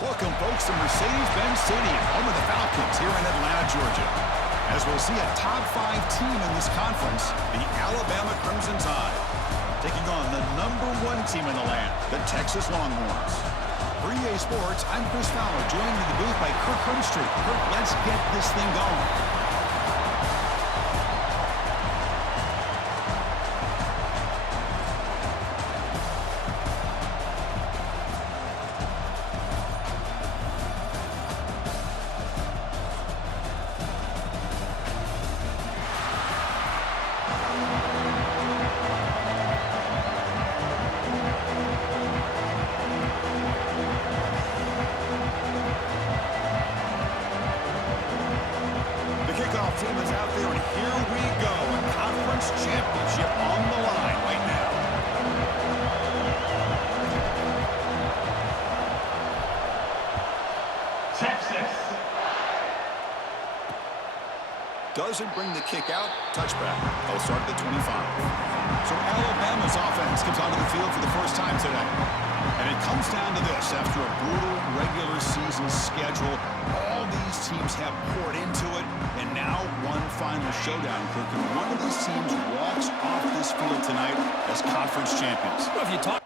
Welcome, folks, to Mercedes-Benz Stadium, home of the Falcons here in Atlanta, Georgia. As we'll see a top 5 team in this conference, the Alabama Crimson Tide, taking on the #1 team in the land, the Texas Longhorns. For EA Sports, I'm Chris Fowler, joined in the booth by Kirk Herbstreit. Kirk, let's get this thing going. Team is out there, and here we go. A conference championship on the line right now. Texas doesn't bring the kick out. Touchback. They'll start at the 25. So Alabama's offense comes onto the field for the first time today. And it comes down to this. After a brutal regular season schedule, all these teams have poured into it, and now one final showdown, Kirk. And one of these teams walks off this field tonight as conference champions. Well, if you talk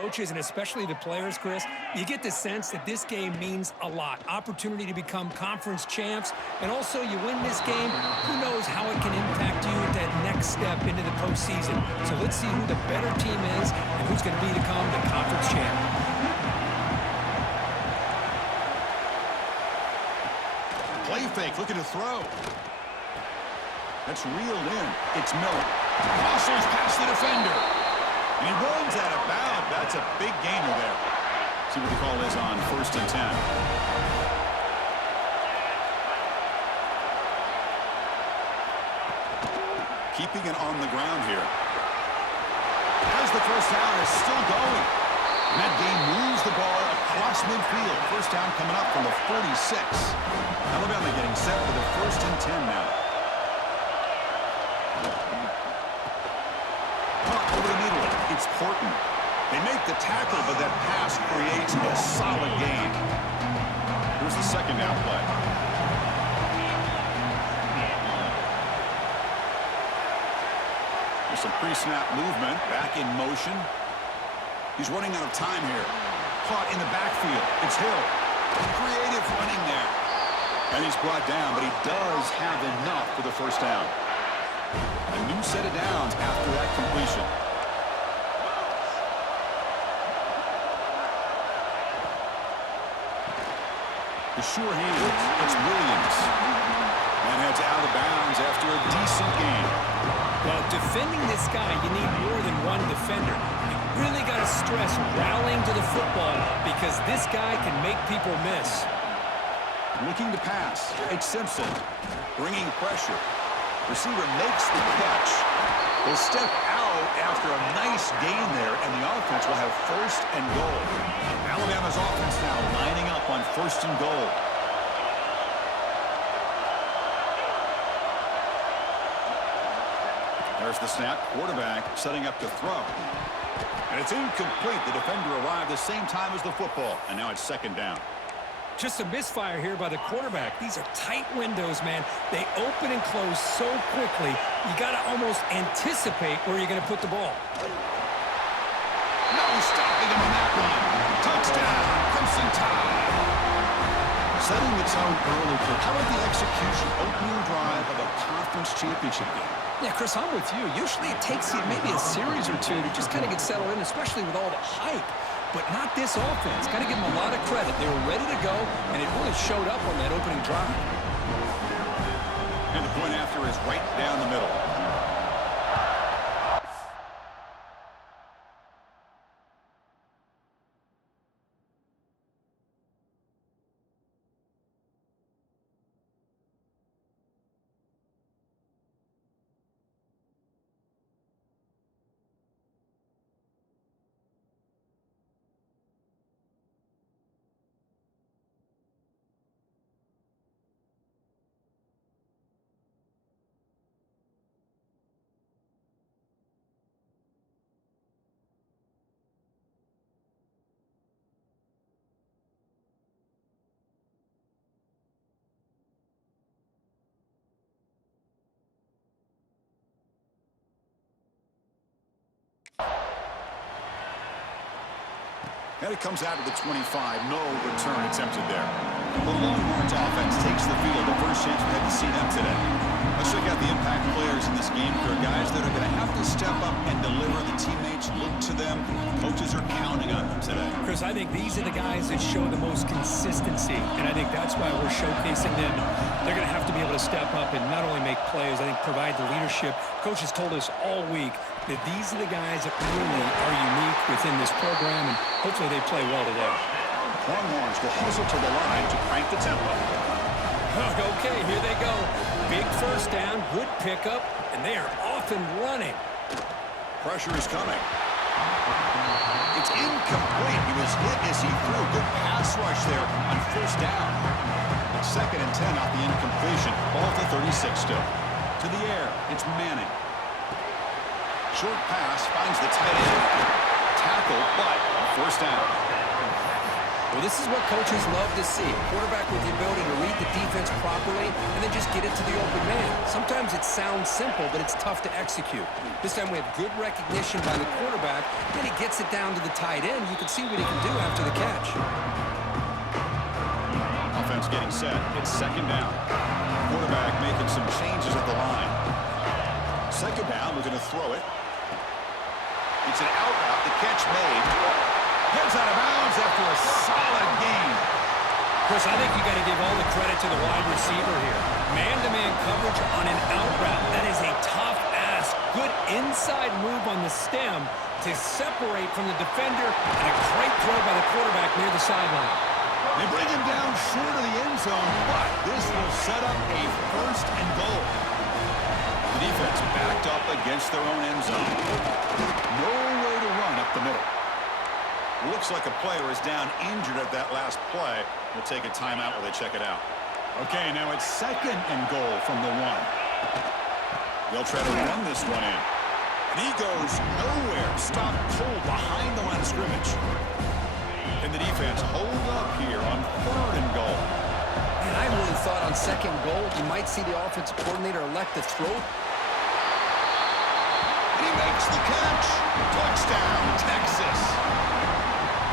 coaches and especially the players, Chris, you get the sense that this game means a lot. Opportunity to become conference champs, and also you win this game, who knows how it can impact you at that next step into the postseason. So let's see who the better team is and who's going to become the conference champ. Play fake, looking to throw. That's reeled in. It's Miller. Muscles past the defender. And he runs out of bounds. That's a big gainer there. See what the call is on 1st and 10. Keeping it on the ground here. As the first down is still going. And that game moves the ball across midfield. First down coming up from the 46. Alabama getting set for the 1st and 10 now. Over the middle, it's Horton. They make the tackle, but that pass creates a solid gain. Here's the second down play. There's some pre-snap movement, back in motion. He's running out of time here. Caught in the backfield. It's Hill. Creative running there. And he's brought down, but he does have enough for the first down. A new set of downs after that completion. The sure hands, it's Williams. And heads out of bounds after a decent game. Well, defending this guy, you need more than one defender. You really got to stress rallying to the football because this guy can make people miss. Looking to pass. It's Simpson. Bringing pressure. Receiver makes the catch. Will step out after a nice gain there, and the defense will have first and goal. Alabama's offense now lining up on first and goal. There's the snap. Quarterback setting up to throw. And it's incomplete. The defender arrived the same time as the football. And now it's second down. Just a misfire here by the quarterback. These are tight windows, man. They open and close so quickly, you got to almost anticipate where you're going to put the ball. No stopping him on that one. Touchdown, Crimson Tide. Setting the tone early. How about the execution opening drive of a conference championship game? Yeah, Chris, I'm with you. Usually it takes you maybe a series or two to just kind of get settled in, especially with all the hype. But not this offense. Got to give them a lot of credit. They were ready to go, and it really showed up on that opening drive. And the point after is right down the middle. And it comes out of the 25. No return attempted there. The Longhorns offense takes the field. The first chance we had to see them today. Let's check out the impact players in this game. There are guys that are going to have to step up and deliver. The teammates look to them. Coaches are counting on them today. Chris, I think these are the guys that show the most consistency, and I think that's why we're showcasing them. They're going to have to be able to step up and not only make plays, I think provide the leadership. Coach has told us all week that these are the guys that really are unique within this program, and hopefully they play well today. Longhorns will hustle to the line to crank the tempo. Okay, here they go. Big first down, good pickup, and they are off and running. Pressure is coming. It's incomplete. He was hit as he threw. Good pass rush there on first down. Second and 10 off the incompletion. Ball at the 36 still. To the air, it's Manning. Short pass finds the tight end. Tackle, but first down. Well, this is what coaches love to see. Quarterback with the ability to read the defense properly and then just get it to the open man. Sometimes it sounds simple, but it's tough to execute. This time we have good recognition by the quarterback, and he gets it down to the tight end. You can see what he can do after the catch. Offense getting set. It's second down. Quarterback making some changes at the line. Second down, we're going to throw it. It's an out route. The catch made. Heads out of bounds after a solid game. Chris, I think you got to give all the credit to the wide receiver here. Man-to-man coverage on an out route. That is a tough ask. Good inside move on the stem to separate from the defender, and a great throw by the quarterback near the sideline. They bring him down short of the end zone, but this will set up a first and goal. The defense backed up against their own end zone. No way to run up the middle. Looks like a player is down injured at that last play. We'll take a timeout while they check it out. Okay, now it's second and goal from the 1. They'll try to run this one in. And he goes nowhere. Stopped cold behind the line of scrimmage. And the defense hold up here on third and goal. And I really thought on second goal you might see the offensive coordinator elect to throw. And he makes the catch. Touchdown, Texas.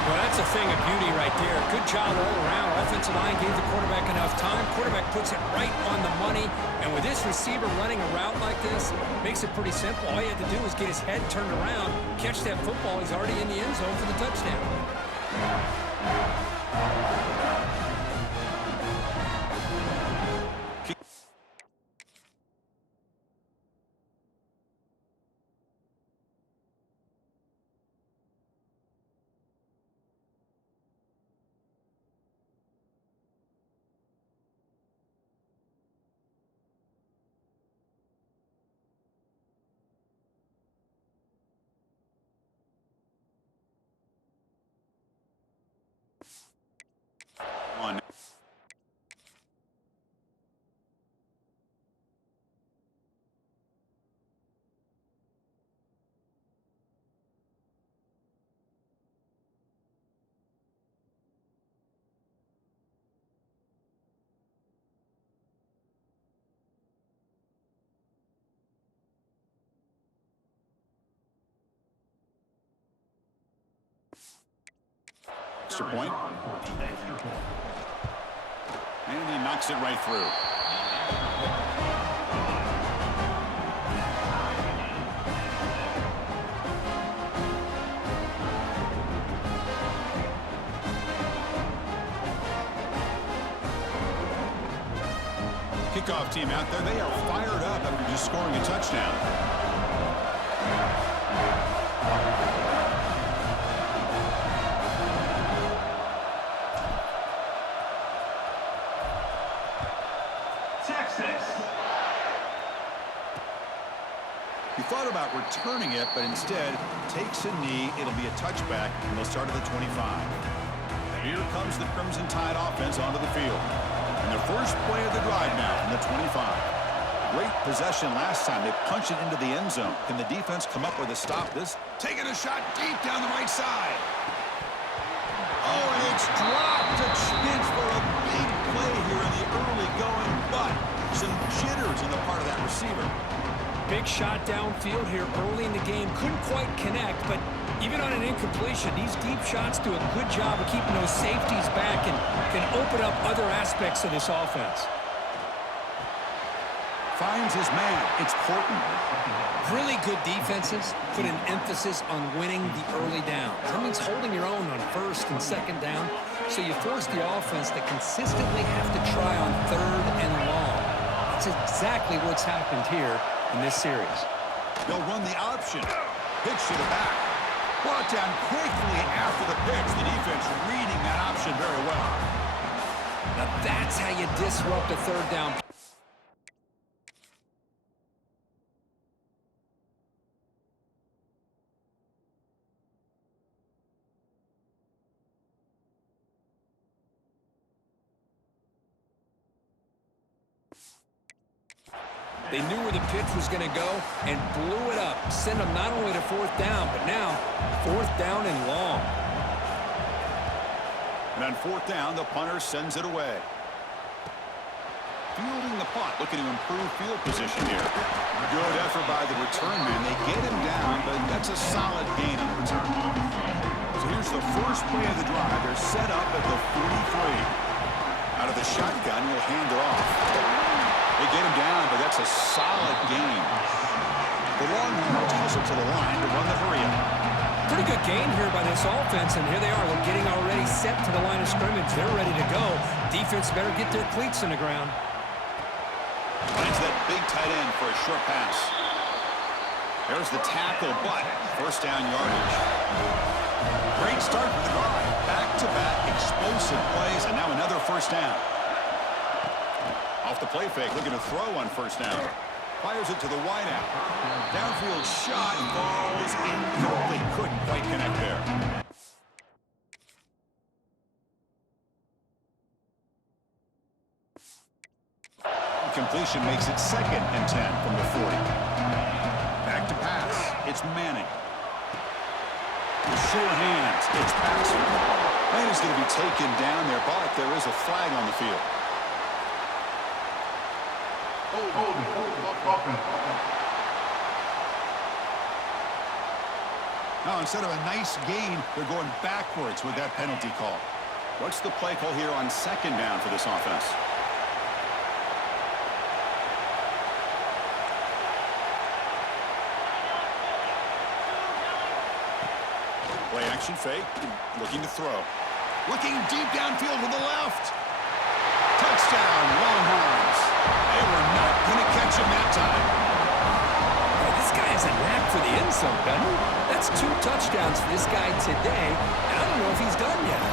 Well, that's a thing of beauty right there. Good job all around. Offensive line gave the quarterback enough time. Quarterback puts it right on the money. And with this receiver running a route like this, makes it pretty simple. All he had to do was get his head turned around, catch that football. He's already in the end zone for the touchdown. extra point. And he knocks it right through. Kickoff team out there, they are fired up after just scoring a touchdown. He thought about returning it, but instead takes a knee. It'll be a touchback, and they'll start at the 25. Here comes the Crimson Tide offense onto the field. And the first play of the drive now from the 25. Great possession last time. They punch it into the end zone. Can the defense come up with a stop? This taking a shot deep down the right side. Oh, and it's dropped to Schmitz for a big play here in the early going, but some jitters on the part of that receiver. Big shot downfield here early in the game. Couldn't quite connect, but even on an incompletion, these deep shots do a good job of keeping those safeties back and can open up other aspects of this offense. Finds his man. It's Horton. Really good defenses put an emphasis on winning the early downs. That means holding your own on first and second down, so you force the offense to consistently have to try on third and long. That's exactly what's happened here in this series. They'll run the option. Pitch to the back. Brought down quickly after the pitch. The defense reading that option very well. Now that's how you disrupt a third down. They knew where the pitch was going to go and blew it up. Send them not only to fourth down, but now fourth down and long. And on fourth down, the punter sends it away. Fielding the punt, looking to improve field position here. Good effort by the return man. They get him down, but that's a solid gain on the return. So here's the first play of the drive. They're set up at the 43. Out of the shotgun, he'll hand it off. They get him down, but that's a solid gain. The Longhorns hustle to the line to run the hurry-up. Pretty good gain here by this offense, and here they are. They're getting already set to the line of scrimmage. They're ready to go. Defense better get their cleats in the ground. Finds that big tight end for a short pass. There's the tackle, but first down yardage. Great start for the drive. Back-to-back explosive plays, and now another first down. Off the play fake, looking to throw on first down. Fires it to the wideout. Downfield shot falls incomplete. Couldn't quite connect there. Completion makes it 2nd and 10 from the 40. Back to pass. It's Manning. Sure hands. It's Baxter. And he's going to be taken down there, but there is a flag on the field. Now, instead of a nice gain, they're going backwards with that penalty call. What's the play call here on second down for this offense? Play action fake, looking to throw. Looking deep downfield with the left. Touchdown, Longhorns. They were not going to catch him that time. Hey, this guy has a knack for the end zone, doesn't he? That's 2 touchdowns for this guy today, and I don't know if he's done yet.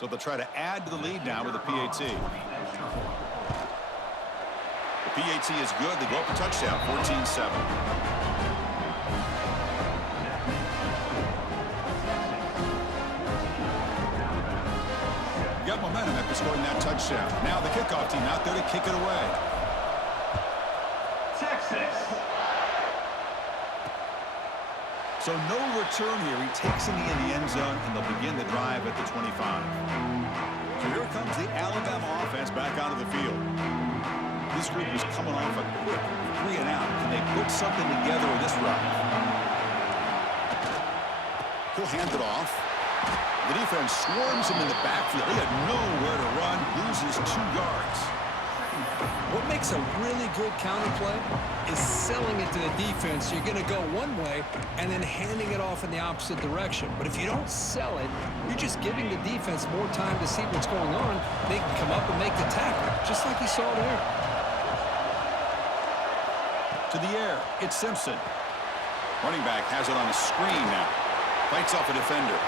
So they'll try to add to the lead now with a PAT. The PAT is good. They go up a touchdown, 14-7. Got momentum after scoring that touchdown. Now the kickoff team out there to kick it away. Texas. So no return here. He takes it in the end zone, and they'll begin the drive at the 25. So here comes the Alabama offense back onto the field. This group is coming off a quick 3-and-out. Can they put something together in this drive? He'll hand it off. The defense swarms him in the backfield. He had nowhere to run, loses 2 yards. What makes a really good counter play is selling it to the defense. You're going to go one way and then handing it off in the opposite direction. But if you don't sell it, you're just giving the defense more time to see what's going on. They can come up and make the tackle, just like you saw there. To the air, it's Simpson. Running back has it on a screen now. Fights off a defender.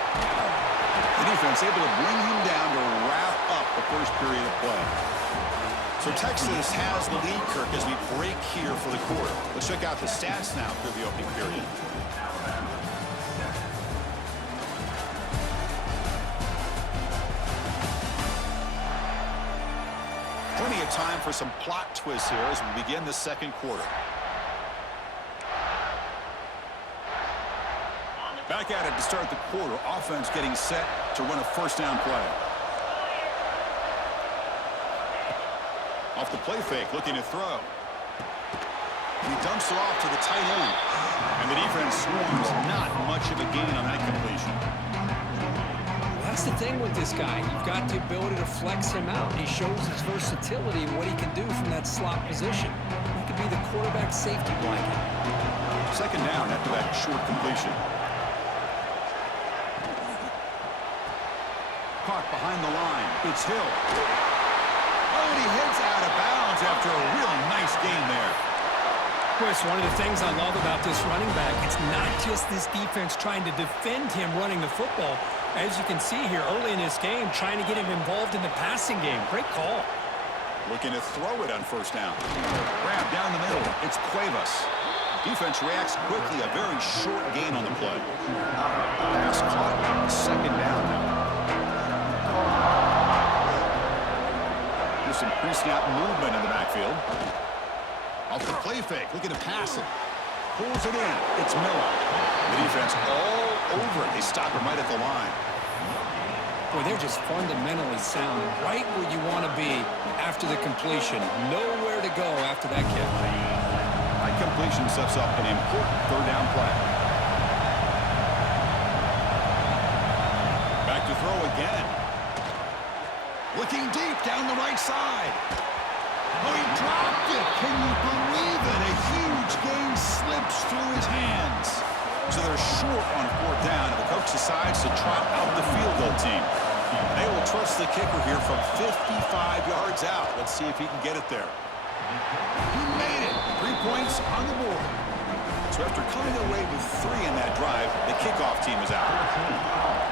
The defense able to bring him down to wrap up the first period of play. So Texas has the lead, Kirk, as we break here for the quarter. Let's check out the stats now through the opening period. Plenty of time for some plot twists here as we begin the second quarter. Back at it to start the quarter. Offense getting set to run a first down play. Off the play fake, looking to throw. He dumps it off to the tight end. And the defense swarms. Not much of a gain on that completion. Well, that's the thing with this guy. You've got the ability to flex him out. He shows his versatility and what he can do from that slot position. He could be the quarterback safety blanket. Second down after that short completion. Caught behind the line. It's Hill. Oh, and he heads out of bounds after a really nice game there. Chris, one of the things I love about this running back, it's not just this defense trying to defend him running the football. As you can see here early in this game, trying to get him involved in the passing game. Great call. Looking to throw it on first down. Grab down the middle. It's Cuevas. Defense reacts quickly. A very short gain on the play. Pass caught. Second down now. There's some pre-snap movement in the backfield. Off the play fake, looking to pass it. Pulls it in. It's Miller. The defense all over it. They stop him right at the line. Boy, they're just fundamentally sound. Right where you want to be after the completion. Nowhere to go after that catch. That completion sets up an important third down play. Back to throw again. Looking deep down the right side. Oh, he dropped it. Can you believe it? A huge gain slips through his hands. So they're short on fourth down, and the coach decides to trot out the field goal team. They will trust the kicker here from 55 yards out. Let's see if he can get it there. He made it. 3 points on the board. So after coming away with 3 in that drive, the kickoff team is out.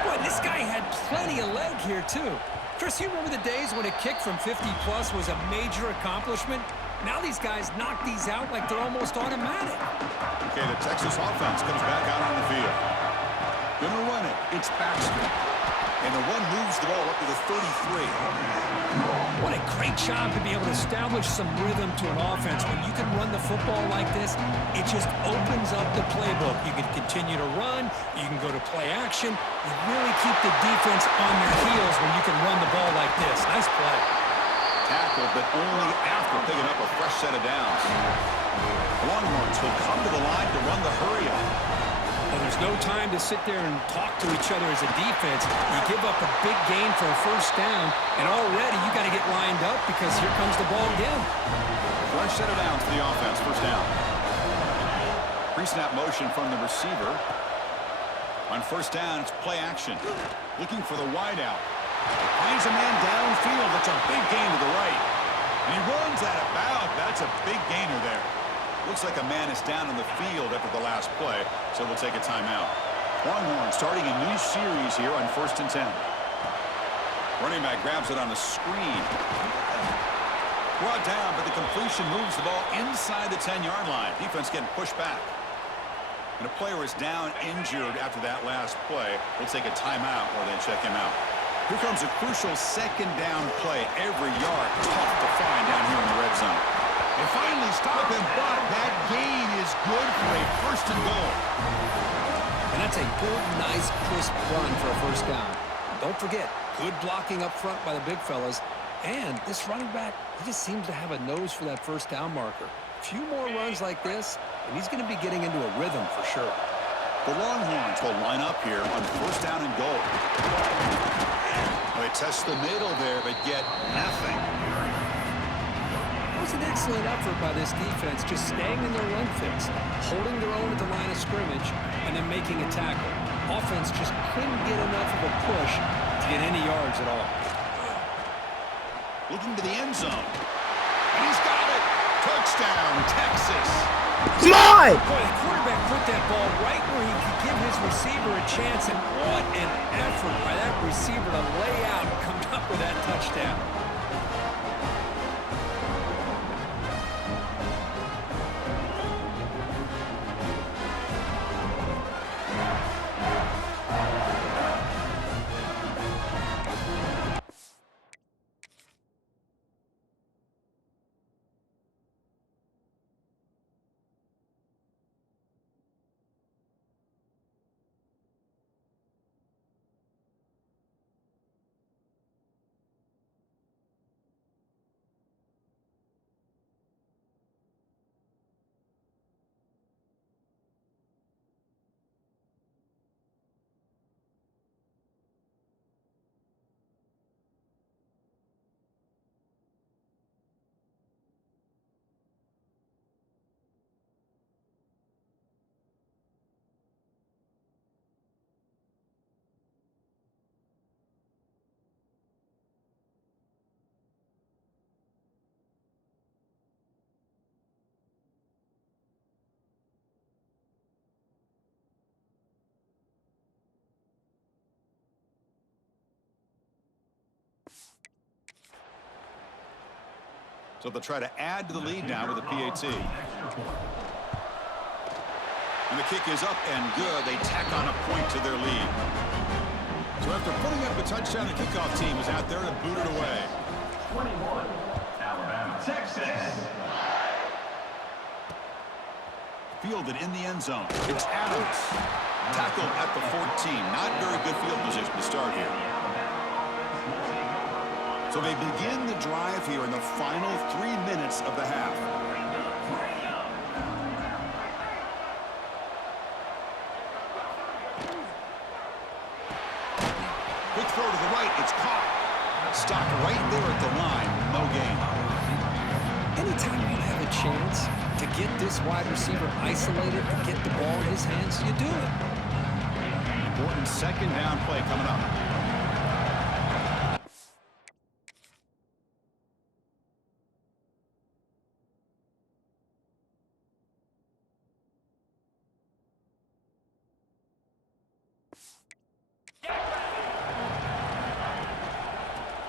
Boy, this guy had plenty of leg here, too. Chris, you remember the days when a kick from 50-plus was a major accomplishment? Now these guys knock these out like they're almost automatic. Okay, the Texas offense comes back out on the field. Gonna run it. It's Baxter. And the run moves the ball up to the 33. What a great job to be able to establish some rhythm to an offense. When you can run the football like this, it just opens up the playbook. You can continue to run. You can go to play action. You really keep the defense on their heels when you can run the ball like this. Nice play. Tackled, but only after picking up a fresh set of downs. Longhorns will come to the line to run the hurry up. Well, there's no time to sit there and talk to each other as a defense. You give up a big gain for a first down, and already you got to get lined up because here comes the ball again. Fresh set of downs for the offense, first down. Pre-snap motion from the receiver. On first down, it's play action. Looking for the wideout. Finds a man downfield. That's a big gain to the right. And he runs out of bounds. That's a big gainer there. Looks like a man is down in the field after the last play, so we'll take a timeout. Longhorns starting a new series here on 1st and 10. Running back grabs it on a screen. Brought down, but the completion moves the ball inside the 10-yard line. Defense getting pushed back. And a player is down injured after that last play. They'll take a timeout while they check him out. Here comes a crucial second down play. Every yard tough to find down here in the red zone. They finally stop him, but that gain is good for a first and goal. And that's a good, nice, crisp run for a first down. Don't forget, good blocking up front by the big fellas. And this running back, he just seems to have a nose for that first down marker. A few more runs like this, and he's going to be getting into a rhythm for sure. The Longhorns will line up here on first down and goal. They test the middle there, but get nothing. It was an excellent effort by this defense, just staying in their run fix, holding their own at the line of scrimmage, and then making a tackle. Offense just couldn't get enough of a push to get any yards at all. Looking to the end zone. And he's got it. Touchdown, Texas. Boy, the quarterback put that ball right where he could give his receiver a chance, and what an effort by that receiver to lay out and come up with that touchdown. So they'll try to add to the lead now with a PAT. And the kick is up and good. They tack on a point to their lead. So after putting up a touchdown, the kickoff team is out there to boot it away. 21, Alabama, Texas. Fielded in the end zone. It's Adams. Tackled at the 14. Not very good field position to start here. So they begin the drive here in the final 3 minutes of the half. Quick throw to the right. It's caught. Stopped right there at the line. No gain. Anytime you have a chance to get this wide receiver isolated, to get the ball in his hands, you do it. Important second down play coming up.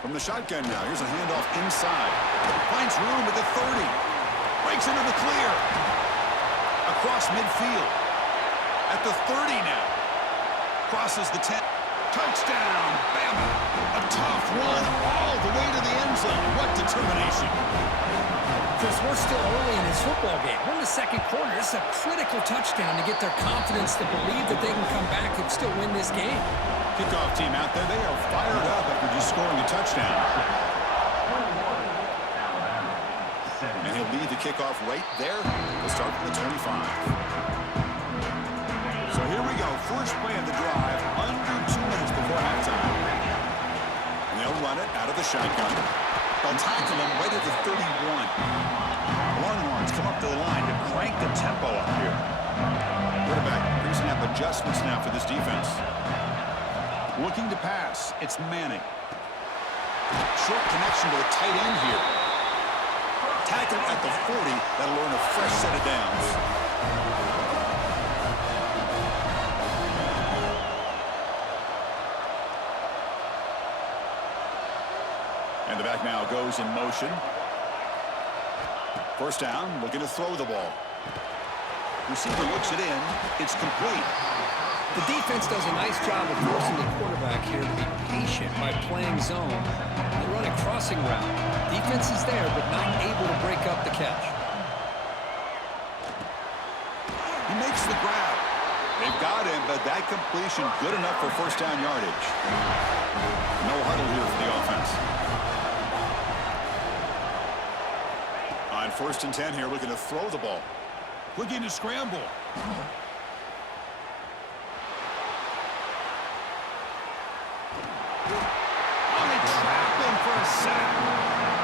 From the shotgun now, here's a handoff inside. Finds room at the 30. Breaks into the clear. Across midfield. At the 30 now. Crosses the 10. Touchdown, Bama. A tough run all the way to the end zone. What determination. Chris, we're still early in this football game. We're in the second quarter. This is a critical touchdown to get their confidence to believe that they can come back and still win this game. Kickoff team out there, they are fired up after just scoring a touchdown. And he'll lead the kickoff right there to start from the 25. So here we go, first play of the drive, under 2 minutes before halftime. And they'll run it out of the shotgun. They'll tackle him right at the 31. Longhorns come up to the line to crank the tempo up here. Quarterback increasing up adjustments now for this defense. Looking to pass. It's Manning. Short connection to the tight end here. Tackle at the 40. That'll earn a fresh set of downs. drive now goes in motion. First down, looking to throw the ball. Receiver looks it in. It's complete. The defense does a nice job of forcing the quarterback here to be patient by playing zone. They run a crossing route. Defense is there, but not able to break up the catch. He makes the grab. They've got him, but that completion good enough for first down yardage. No huddle here for the offense. On 1st and 10 here, looking to throw the ball. Looking to scramble. They trap him for a sack.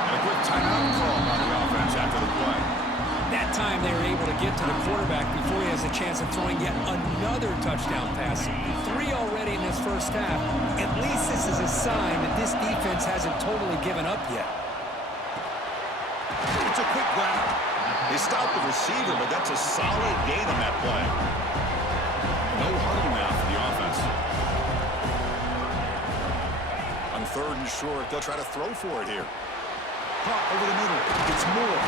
And a quick timeout call by the offense after the play. That time they were able to get to the quarterback before he has a chance of throwing yet another touchdown pass. 3 already in this first half. At least this is a sign that this defense hasn't totally given up yet. It's a quick grab. They stopped the receiver, but that's a solid gain on that play. No huddle now for the offense. On 3rd and short, they'll try to throw for it here. Caught over the middle. It's Moore.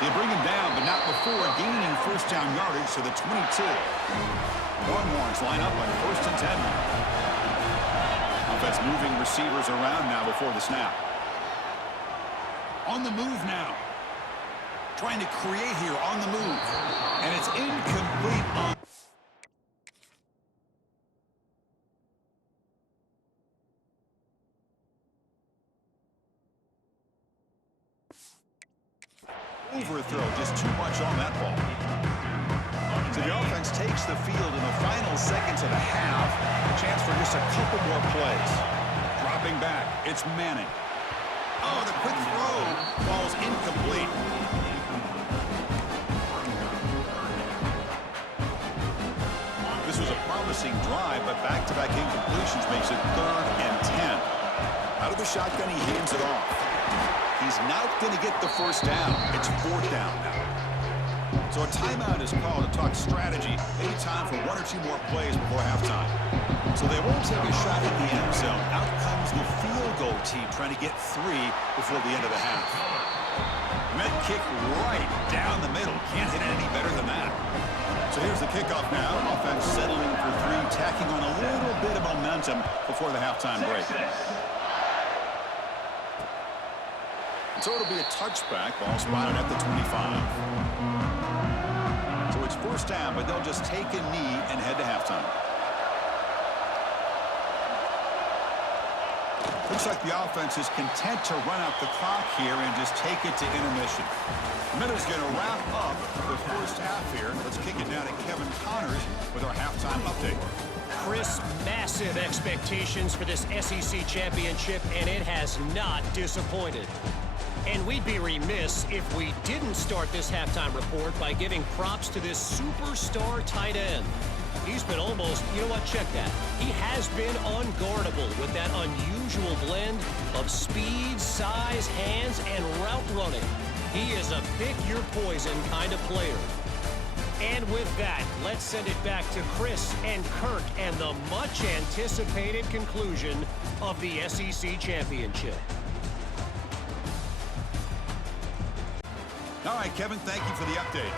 They bring him down, but not before gaining first down yardage to the 22. Longhorns line up on 1st and 10 now. Offense moving receivers around now before the snap. On the move now. Trying to create here on the move. And it's incomplete on... Overthrow, just too much on that ball. So the offense takes the field in the final seconds of the half. A chance for just a couple more plays. Dropping back, it's Manning. Oh, the quick throw falls incomplete. This was a promising drive, but back-to-back incompletions makes it 3rd and 10. Out of the shotgun, he hands it off. He's not going to get the first down. It's 4th down now. So a timeout is called to talk strategy. Maybe time for 1 or 2 more plays before halftime. So they won't take a shot at the end zone. Out comes the field goal team trying to get 3 before the end of the half. Met kick right down the middle. Can't hit it any better than that. So here's the kickoff now. Offense settling for 3, tacking on a little bit of momentum before the halftime break. So it'll be a touchback. Ball spotted at the 25. So it's first down, but they'll just take a knee and head to halftime. Looks like the offense is content to run out the clock here and just take it to intermission. Miller's going to wrap up the first half here. Let's kick it down to Kevin Connors with our halftime update. Chris, massive expectations for this SEC championship, and it has not disappointed. And we'd be remiss if we didn't start this halftime report by giving props to this superstar tight end. He's been almost, you know what, check that. He has been unguardable with that unusual blend of speed, size, hands, and route running. He is a pick-your-poison kind of player. And with that, let's send it back to Chris and Kirk and the much-anticipated conclusion of the SEC championship. All right, Kevin, thank you for the update.